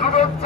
যুগচ্ছ